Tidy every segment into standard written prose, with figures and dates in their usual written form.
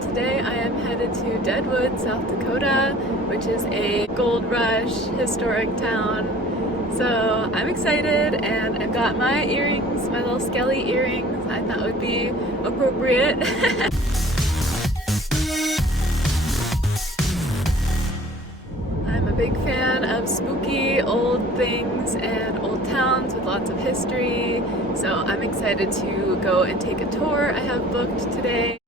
Today I am headed to Deadwood, South Dakota, which is a gold rush historic town. So I'm excited, and I've got my earrings, my little skelly earrings. I thought would be appropriate. I'm a big fan of spooky old things and old towns with lots of history, so I'm excited to go and take a tour I have booked today.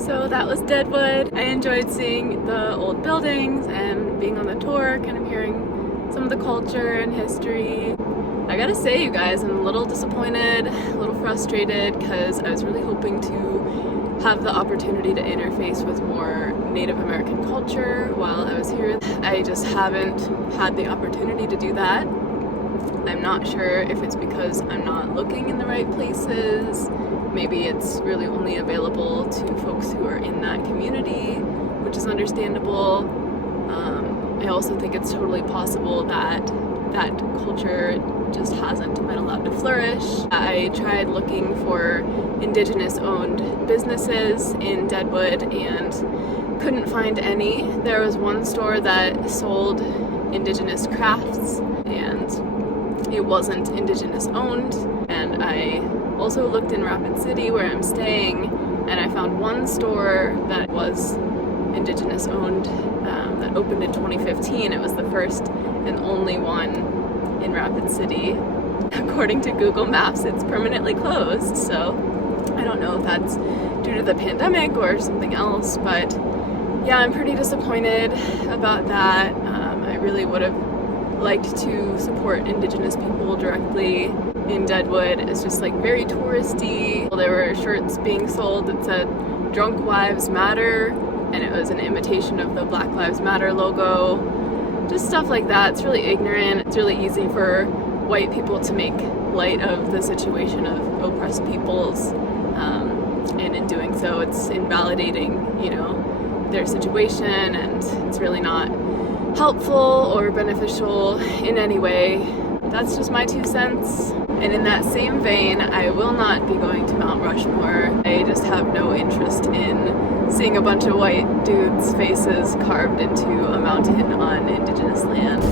So that was Deadwood. I enjoyed seeing the old buildings and being on the tour, kind of hearing some of the culture and history. I gotta say, you guys, I'm a little disappointed, a little frustrated, because I was really hoping to have the opportunity to interface with more Native American culture while I was here. I just haven't had the opportunity to do that. I'm not sure if it's because I'm not looking in the right places. Maybe it's really only available to folks who are in that community, which is understandable. I also think it's totally possible that that culture just hasn't been allowed to flourish. I tried looking for Indigenous-owned businesses in Deadwood and couldn't find any. There was one store that sold Indigenous crafts, and it wasn't Indigenous-owned. And I also looked in Rapid City, where I'm staying, and I found one store that was Indigenous owned that opened in 2015. It was the first and only one in Rapid City. According to Google Maps, it's permanently closed, so I don't know if that's due to the pandemic or something else, but yeah, I'm pretty disappointed about that. I really would have liked to support Indigenous people directly in Deadwood. It's just like very touristy. There were shirts being sold that said "Drunk Lives Matter," and it was an imitation of the Black Lives Matter logo. Just stuff like that. It's really ignorant. It's really easy for white people to make light of the situation of oppressed peoples, and in doing so, it's invalidating, their situation, and it's really not helpful or beneficial in any way. That's just my 2 cents. And in that same vein, I will not be going to Mount Rushmore. I just have no interest in seeing a bunch of white dudes' faces carved into a mountain on Indigenous land.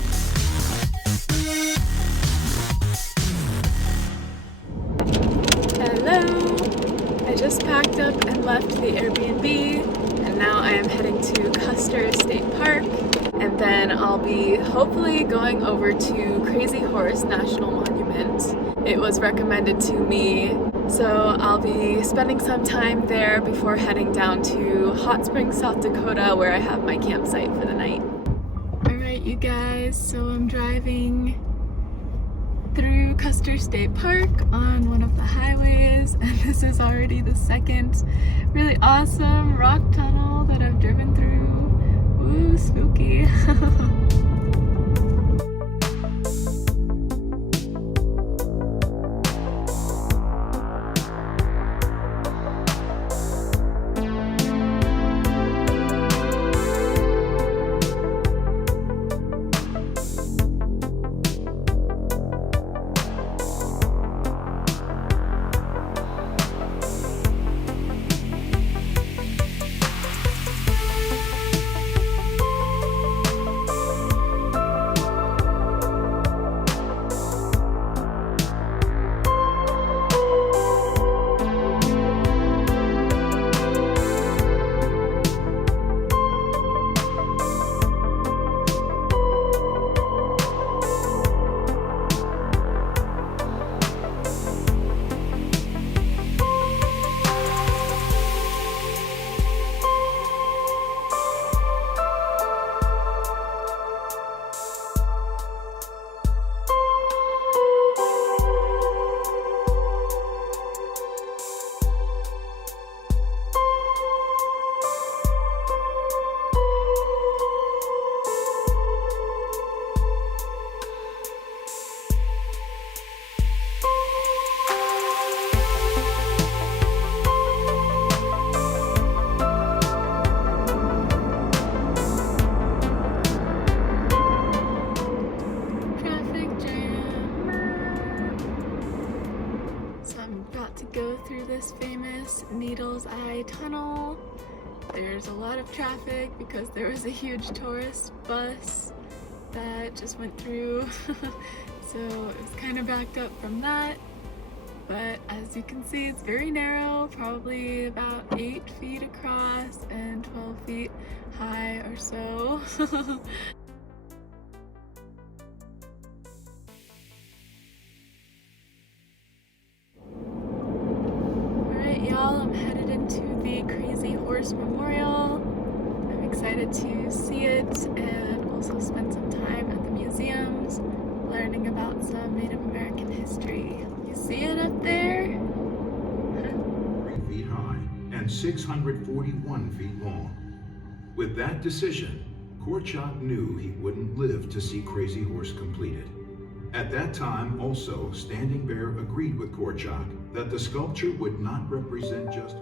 Hello! I just packed up and left the Airbnb, and now I am heading to Custer State Park. And then I'll be hopefully going over to Crazy Horse National Monument. It was recommended to me, so I'll be spending some time there before heading down to Hot Springs, South Dakota, where I have my campsite for the night. Alright, you guys, so I'm driving through Custer State Park on one of the highways, and this is already the second really awesome rock tunnel that I've driven through. Ooh, spooky. this famous Needle's Eye Tunnel. There's a lot of traffic because there was a huge tourist bus that just went through, so it was kind of backed up from that. But as you can see, it's very narrow, probably about 8 feet across and 12 feet high or so. Alright y'all, I'm headed into the Crazy Horse Memorial. I'm excited to see it and also spend some time at the museums learning about some Native American history. You see it up there? 3 feet high and 641 feet long. With that decision, Korchak knew he wouldn't live to see Crazy Horse completed. At that time, also, Standing Bear agreed with Korchak that the sculpture would not represent just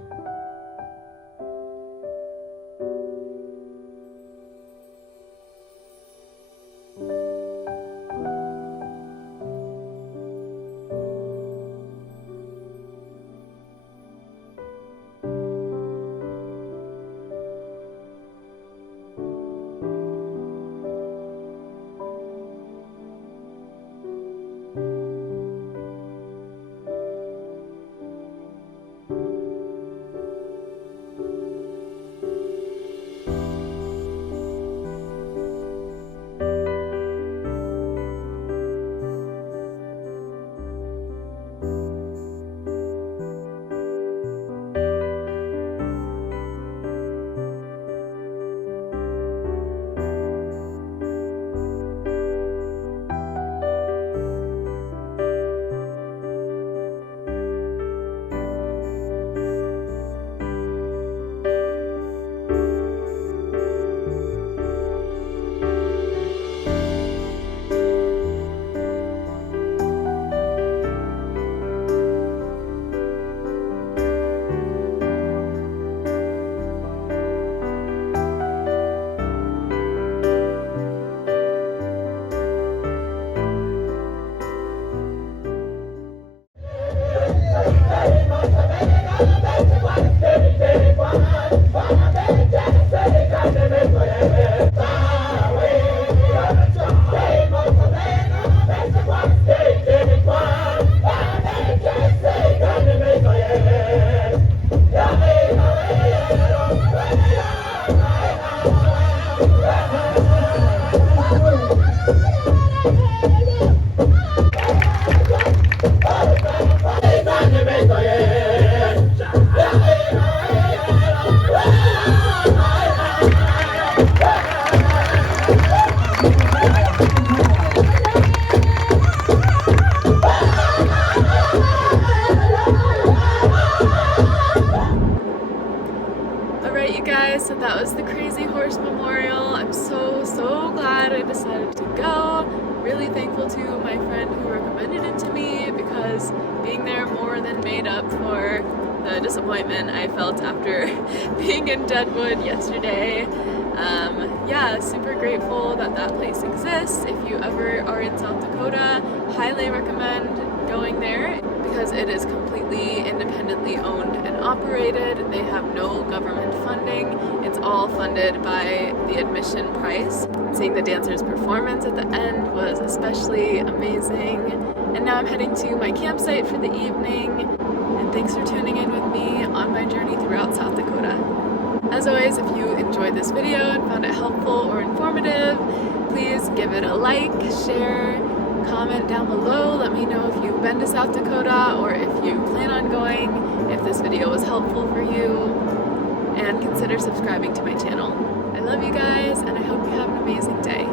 So that was the Crazy Horse Memorial. I'm so glad I decided to go. Really thankful to my friend who recommended it to me, because being there more than made up for the disappointment I felt after being in Deadwood yesterday. Yeah, super grateful that that place exists. If you ever are in South Dakota, highly recommend going there, because it is completely independently owned and operated. They have no government funding. It's all funded by the admission price. Seeing the dancers' performance at the end was especially amazing. And now I'm heading to my campsite for the evening. And thanks for tuning in with me on my journey throughout South Dakota. As always, if you enjoyed this video and found it helpful or informative, please give it a like, share, comment down below. Let me know if you've been to South Dakota or if you plan on going, if this video was helpful for you, and consider subscribing to my channel. I love you guys, and I hope you have an amazing day.